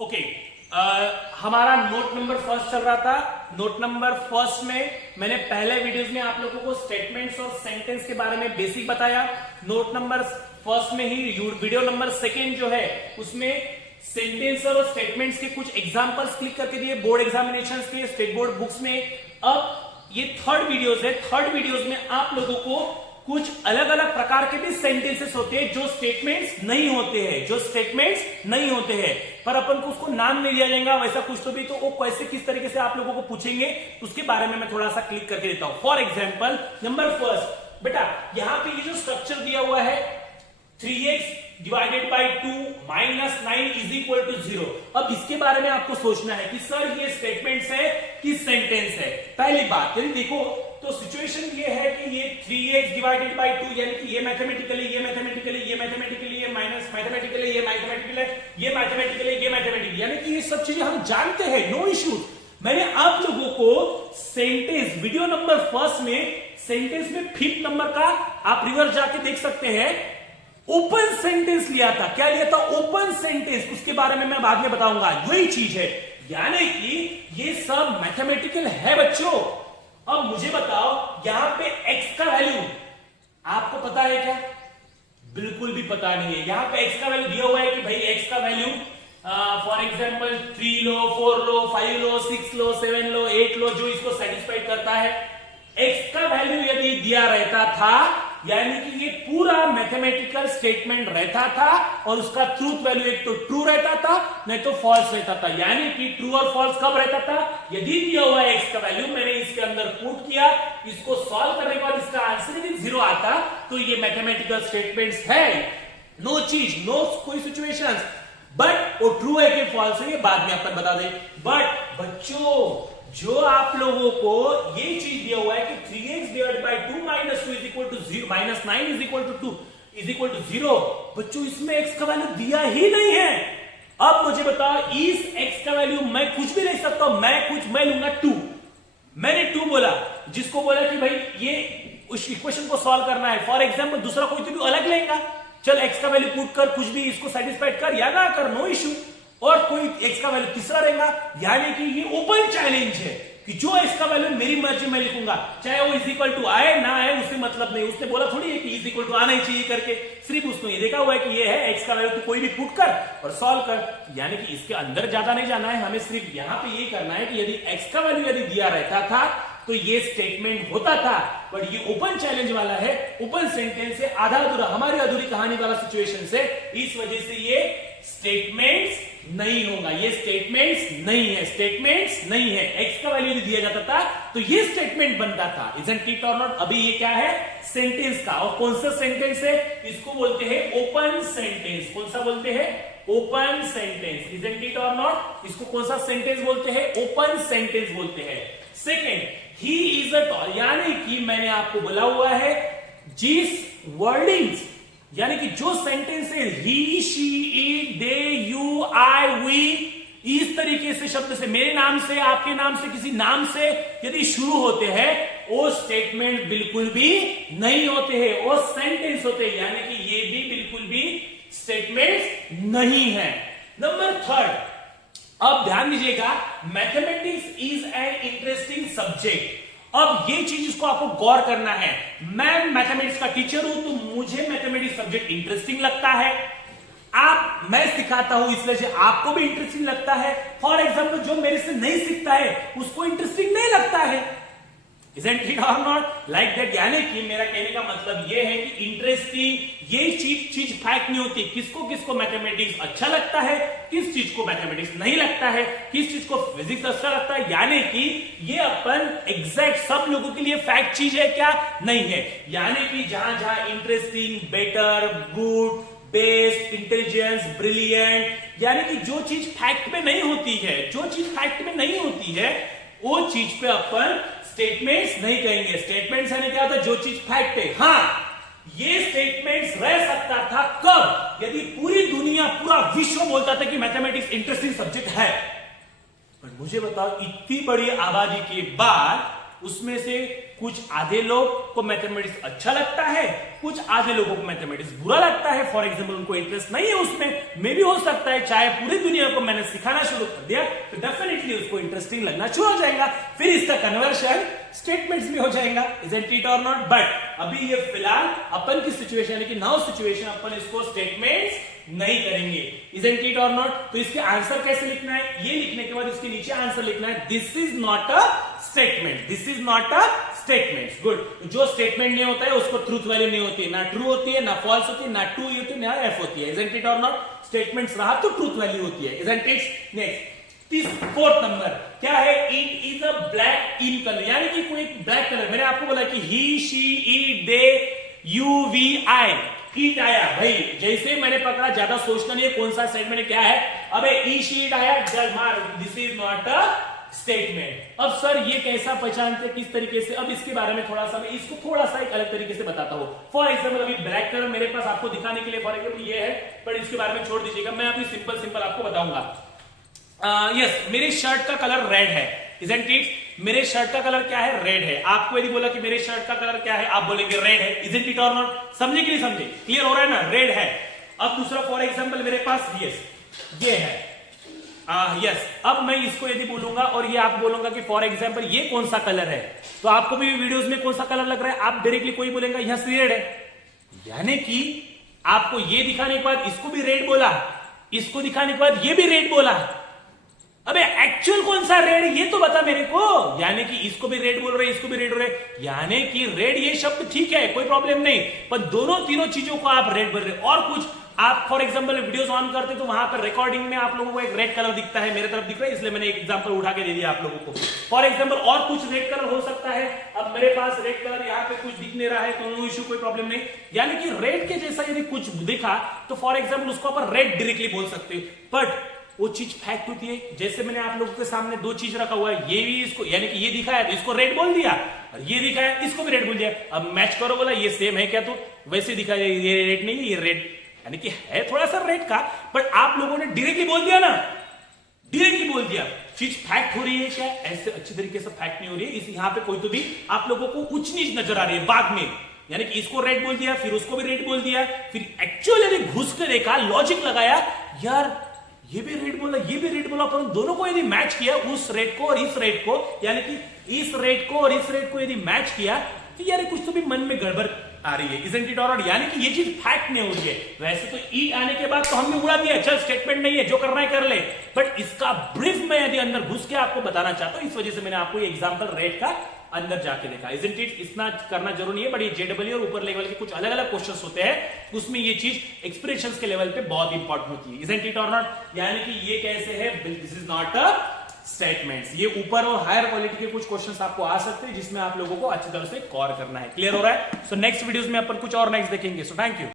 Okay हमारा note number first चल रहा था। नोट नंबर फर्स्ट में मैंने पहले वीडियोस में आप लोगों को स्टेटमेंट्स और सेंटेंस के बारे में बेसिक बताया। नोट नंबर फर्स्ट में ही वीडियो नंबर सेकेंड जो है उसमें सेंटेंस और स्टेटमेंट्स के कुछ एग्जांपल्स क्लिक करके दिए बोर्ड एग्जामिनेशंस के स्टेट बोर्ड बुक्स में। अब ये थर्ड वीडियोस है। थर्ड वीडियोस में आप लोगों को कुछ अलग अलग प्रकार के भी सेंटेंसेस होते हैं जो स्टेटमेंट्स नहीं होते हैं, पर अपन को उसको नाम नहीं दिया जाएगा वैसा कुछ तो भी, तो वो कैसे किस तरीके से आप लोगों को पूछेंगे उसके बारे में मैं थोड़ा सा क्लिक करके देता हूं। फॉर एग्जाम्पल नंबर फर्स्ट, बेटा यहां पे ये जो स्ट्रक्चर दिया हुआ है 3x divided by 2 minus 9 is equal to 0। अब इसके बारे में आपको सोचना है कि सर ये स्टेटमेंट्स है कि सेंटेंस है। पहली बात यदि देखो तो सिचुएशन ये है कि ये 3x डिवाइडेड बाई 2 यानी कि ये मैथमेटिकली ये माइनस मैथमेटिकली यानी कि ये सब चीजें हम जानते हैं, नो इश्यूज। मैंने आप लोगों को सेंटेंस वीडियो नंबर फर्स्ट में सेंटेंस में 5th नंबर का आप रिवर्स जाके देख सकते हैं, ओपन सेंटेंस लिया था। क्या लिया था? Open sentence. उसके बारे में मैं बाद में बताऊंगा। वही चीज है, यानी कि ये सब मैथमेटिकल है बच्चों। अब मुझे बताओ यहां पे x का वैल्यू आपको पता है क्या? बिल्कुल भी पता नहीं है। यहां पे x का वैल्यू दिया हुआ है कि भाई x का वैल्यू फॉर एग्जांपल 3 लो, 4 लो, 5 लो, 6 लो, 7 लो, 8 लो, जो इसको सेटिस्फाइड करता है। x का वैल्यू यदि दिया रहता था यानी कि ये पूरा मैथमेटिकल स्टेटमेंट रहता था और उसका ट्रूथ वैल्यू एक तो ट्रू रहता था नहीं तो फॉल्स रहता था। यानी कि ट्रू और फॉल्स कब रहता था? यदि दिया हुआ है x का वैल्यू, मैंने इसके अंदर पुट किया, इसको सॉल्व करने के बाद इसका आंसर यदि 0 आता तो ये मैथमेटिकल स्टेटमेंट्स है। नो चीज, नो कोई सिचुएशंस, बट वो ट्रू है कि फॉल्स है ये बाद में अपन बता दें। बट बच्चों जो आप लोगों को ये चीज दिया हुआ है कि 3x divided by 2 minus 2 is equal to 0 minus 9 is equal to 2 is equal to 0, बच्चों इसमें x का वैल्यू दिया ही नहीं है। अब मुझे बताओ इस x का वैल्यू मैं कुछ भी ले सकता हूं, मैं लूंगा 2। मैंने 2 बोला, जिसको बोला कि भाई ये उस इक्वेशन को सॉल्व करना है। फॉर एग्जाम्पल दूसरा कोई तो भी अलग लेगा, चल x का वैल्यू पुट कर, कुछ भी इसको सेटिस्फाइड कर या ना कर, नो इश्यू। और कोई x का वैल्यू तीसरा रहेगा, यानी कि ये ओपन चैलेंज है कि जो x का वैल्यू मेरी मर्जी में लिखूंगा, चाहे वो इज इक्वल टू आए ना आए उससे मतलब नहीं। उसने बोला थोड़ी है कि इज इक्वल टू आना ही चाहिए करके, सिर्फ उसने ये देखा हुआ है कि ये है x का वैल्यू, तो कोई भी पुट कर और सॉल्व कर। यानी कि इसके अंदर ज्यादा नहीं जाना है, हमें सिर्फ यहां पे ये करना है कि यदि x का वैल्यू यदि दिया रहता था तो ये स्टेटमेंट होता था। बट ये ओपन चैलेंज वाला है, ओपन सेंटेंस है, आधा अधूरा, हमारी अधूरी कहानी वाला सिचुएशन से, इस वजह से ये स्टेटमेंट्स नहीं होगा। ये स्टेटमेंट्स नहीं है। x का वैल्यू यदि दिया जाता था तो ये स्टेटमेंट बनता था। इजंट इट और नॉट? अभी ये क्या है? सेंटेंस का। और कौन सा सेंटेंस है? इसको बोलते हैं ओपन सेंटेंस। कौन सा बोलते हैं? Open sentence. इजंट इट और नॉट? इसको कौन सा सेंटेंस बोलते हैं? ओपन सेंटेंस बोलते हैं। Second, he is a tall, यानी कि मैंने आपको बोला हुआ है जिस वर्डिंग्स यानी कि जो सेंटेंस है he, she, it, they, you, I, we, इस तरीके से शब्द से, मेरे नाम से, आपके नाम से, किसी नाम से यदि शुरू होते हैं वो स्टेटमेंट बिल्कुल भी नहीं होते हैं, वो सेंटेंस होते हैं। यानी कि ये भी बिल्कुल भी स्टेटमेंट नहीं है। नंबर थर्ड, अब ध्यान दीजिएगा, mathematics is an interesting subject. अब ये चीज इसको आपको गौर करना है। मैं मैथमेटिक्स का टीचर हूं तो मुझे मैथमेटिक्स सब्जेक्ट इंटरेस्टिंग लगता है। मैं सिखाता हूं इसलिए से आपको भी इंटरेस्टिंग लगता है। फॉर एग्जाम्पल जो मेरे से नहीं सीखता है उसको इंटरेस्टिंग नहीं लगता है। Isn't it or not? Like that, यानी कि मेरा कहने का मतलब ये है कि इंटरेस्टिंग ये चीज फैक्ट नहीं होती। किसको किसको मैथमेटिक्स अच्छा लगता है, किस चीज को मैथमेटिक्स नहीं लगता है, किस चीज को फिजिक्स अच्छा लगता है, यानी कि ये अपन एग्जैक्ट सब लोगों के लिए फैक्ट चीज है क्या? नहीं है। यानी कि जहां जहां interesting, better, good, best, intelligence, brilliant, यानी कि जो चीज फैक्ट में नहीं होती है, वो चीज पे अपन स्टेटमेंट्स नहीं कहेंगे। स्टेटमेंट्स यानी क्या होता है? जो चीज फैक्ट है। हाँ, ये स्टेटमेंट्स रह सकता था कब? यदि पूरी दुनिया, पूरा विश्व बोलता था कि मैथमेटिक्स इंटरेस्टिंग सब्जेक्ट है। पर मुझे बताओ, इतनी बड़ी आबादी के बाद उसमें से कुछ आधे लोग को मैथमेटिक्स अच्छा लगता है, कुछ आधे लोगों को मैथमेटिक्स बुरा लगता है। फॉर एग्जाम्पल उनको इंटरेस्ट नहीं है उसमें, मे भी हो सकता है चाहे पूरी दुनिया को मैंने सिखाना शुरू कर दिया तो डेफिनेटली उसको इंटरेस्टिंग लगना शुरू हो जाएगा, फिर इसका कन्वर्शन स्टेटमेंट्स में हो जाएगा। इजंट इट और नॉट? बट अभी ये फिलहाल अपन की सिचुएशन है कि नाउ सिचुएशन अपन इसको स्टेटमेंट्स नहीं करेंगे। इजंट इट और नॉट? तो इसके आंसर कैसे लिखना है? ये लिखने के बाद इसके नीचे आंसर लिखना है this is not a statement, this is not a statement. Good. जो स्टेटमेंट नहीं होता है उसको ट्रूथ वैल्यू नहीं होती है, ना ट्रू होती है, ना फॉल्स होती है, ना टू होती है, ना एफ होती है। इजंट इट और नॉट? स्टेटमेंट्स रहा तो ट्रूथ वैल्यू होती है। Isn't it? Next fourth number क्या है? It is a black in colour, यानी कि कोई ब्लैक कलर। मैंने आपको बोला कि he, she, it, they, you, we, I, eat आया। भाई जैसे मैंने पकड़ा, ज्यादा सोचना नहीं है कौन सा सेगमेंट में क्या है। अबे ई शीट आया, जल मार, this is not a statement. अब सर ये कैसा पहचानते, किस तरीके से? अब इसके बारे में थोड़ा सा मैं इसको थोड़ा सा एक अलग तरीके से बताता हूं। फॉर एग्जाम्पल अभी ब्लैक कलर मेरे पास आपको दिखाने के लिए फॉर एग्जाम्पल ये है, पर इसके बारे में छोड़ दीजिएगा, मैं अभी सिंपल आपको बताऊंगा। यस, मेरे शर्ट का कलर रेड है। Isn't it? मेरे शर्ट का कलर क्या है? रेड है। आपको यदि बोला कि मेरे शर्ट का कलर क्या है, आप बोलेंगे रेड है। इजंट इट और नॉट? समझे कि नहीं समझे? क्लियर हो रहा है ना? रेड है। अब दूसरा फॉर एग्जाम्पल मेरे पास यस ये है, यस। अब मैं इसको यदि बोलूंगा और ये आप बोलूंगा कि फॉर एग्जाम्पल ये कौन सा कलर है, तो आपको भी वीडियोस में कौन सा कलर लग रहा है, आप डायरेक्टली कोई बोलेगा यहां से रेड है। यानी कि आपको ये दिखाने के बाद इसको भी रेड बोला, इसको दिखाने के बाद ये भी रेड बोला। अबे एक्चुअल कौन सा रेड ये तो बता मेरे को। यानी कि इसको भी रेड बोल रहे, इसको भी रेड बोल रहे, यानी कि रेड ये शब्द ठीक है, कोई प्रॉब्लम नहीं, पर दोनों तीनों चीजों को आप रेड बोल रहे। और कुछ आप फॉर एग्जांपल वीडियोस ऑन करते तो वहां पर रिकॉर्डिंग में आप लोगों को एक रेड कलर दिखता है, मेरे तरफ दिख रहा है, इसलिए मैंने एक एग्जांपल उठा के दे दिया आप लोगों को। फॉर एग्जांपल और कुछ रेड कलर हो सकता है। अब मेरे पास रेड कलर यहाँ पे कुछ दिख नहीं रहा है तो नो इश्यू, कोई प्रॉब्लम नहीं। यानी कि रेड के जैसा यदि कुछ दिखा तो फॉर एग्जाम्पल उसको अपन रेड डायरेक्टली बोल सकते हैं, बट वो चीज फैक्ट होती है। जैसे मैंने आप लोगों के सामने दो चीज रखा हुआ है, ये भी इसको यानी कि ये दिखा है तो इसको रेड बोल दिया, और ये दिखा है इसको भी रेड बोल दिया। अब मैच करो, बोला ये सेम है क्या, तो वैसे दिखा जाए ये रेड नहीं है, ये रेड, यानी कि है थोड़ा सा रेड का, बट आप लोगों ने डायरेक्टली बोल दिया ना, डायरेक्टली बोल दिया। चीज फैक्ट हो रही है क्या? ऐसे अच्छी तरीके से फैक्ट नहीं हो रही है। इस यहाँ पे कोई तो भी आप लोगों को उच्च नीच नजर आ रही है बाद में, यानी कि इसको रेड बोल दिया, फिर उसको भी रेड बोल दिया, फिर एक्चुअली घुस के देखा, लॉजिक लगाया, यार ये भी रेड बोला, ये भी रेड बोला, पर दोनों को यदि मैच किया, उस रेड को और इस रेड को, यानी कि इस रेड को और इस रेड को यदि मैच किया, तो यार कुछ तो भी मन में गड़बड़ आ रही है। इजंट इट और नॉट? यानी कि ये चीज फैक्ट नहीं हो रही है। वैसे तो ई आने के बाद तो हमने उड़ा दिया, चल स्टेटमेंट नहीं है, जो करना है कर ले, बट इसका ब्रीफ मैं यदि अंदर घुस के आपको बताना चाहता हूं, इस वजह से मैंने आपको ये एग्जांपल रेड का अंदर जाके देखा। Isn't it? इतना करना जरूरी नहीं है, बट ये जेडब्ल्यू और ऊपर लेवल के कुछ अलग अलग क्वेश्चंस होते हैं, उसमें ये चीज एक्सप्रेशंस के लेवल पे बहुत इंपॉर्टेंट होती है। इजंट इट और नॉट? यानी कि ये कैसे है, this is not a statements. ये ऊपर और हायर क्वालिटी के कुछ क्वेश्चंस आपको आ सकते हैं, जिसमें आप लोगों को अच्छी तरह से कवर करना है। क्लियर हो रहा है? सो नेक्स्ट वीडियोस में अपन कुछ और नेक्स्ट देखेंगे। So thank you.